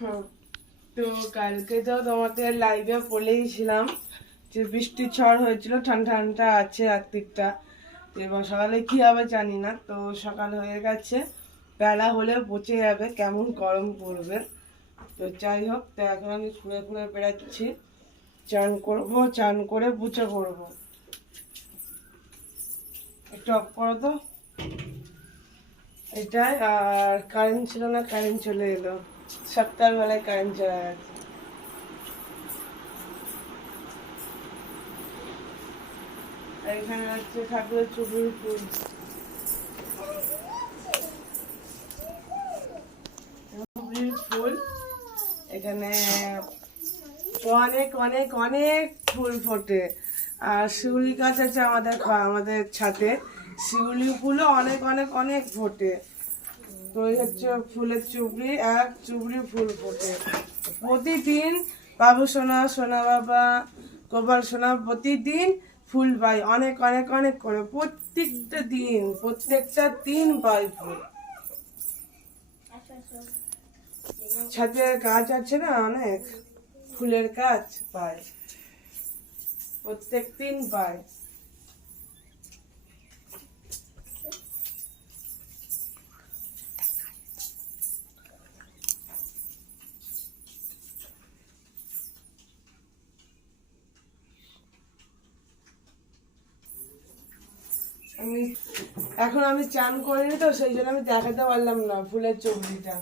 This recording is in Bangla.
হ্যাঁ, তো কালকে তো তোমাদের লাইভে বলেইছিলাম যে বৃষ্টির ঝড় হয়েছিল, ঠান্ডা ঠান্ডা আছে রাত্রিটা। তো এবার সকালে কি হবে জানি না, তো সকাল হয়ে গেছে, বেলা হলে পচে যাবে, কেমন গরম পড়বে। তো যাই হোক, তো এখন আমি ঘুরে ঘুরে বেড়াচ্ছি, চান করবো, চান করে পুজো করবো। একটু অফ করো তো এটাই। আর কারেন্ট ছিল না, কারেন্ট চলে এলো, সকালবেলায় কারেন্ট চলে গেছে। আর এখানে হচ্ছে ঠাকুরের চুবড়ির ফুল, চুবড়ির ফুল। এখানে অনেক অনেক অনেক ফুল ফোটে। আর শিউলি গাছ আছে আমাদের ছাদে, শিউলি ফুলও অনেক অনেক অনেক ফোটে। তো এই হচ্ছে ফুলের চুবড়ি, এক চুবড়ি ফুল ফোটে প্রতিদিন। বাবু সোনা, সোনা বাবা, গোপাল সোনা প্রতিদিন ফুল পাই, অনেক অনেক অনেক করে, প্রত্যেকটা দিন পাই ফুল। ছাদে গাছ আছে না, অনেক ফুলের গাছ পাই, প্রত্যেক দিন পাই। আমি এখন চান করিনি, তো সেই জন্য আমি দেখাতে পারলাম না ফুলের চুবড়িটা।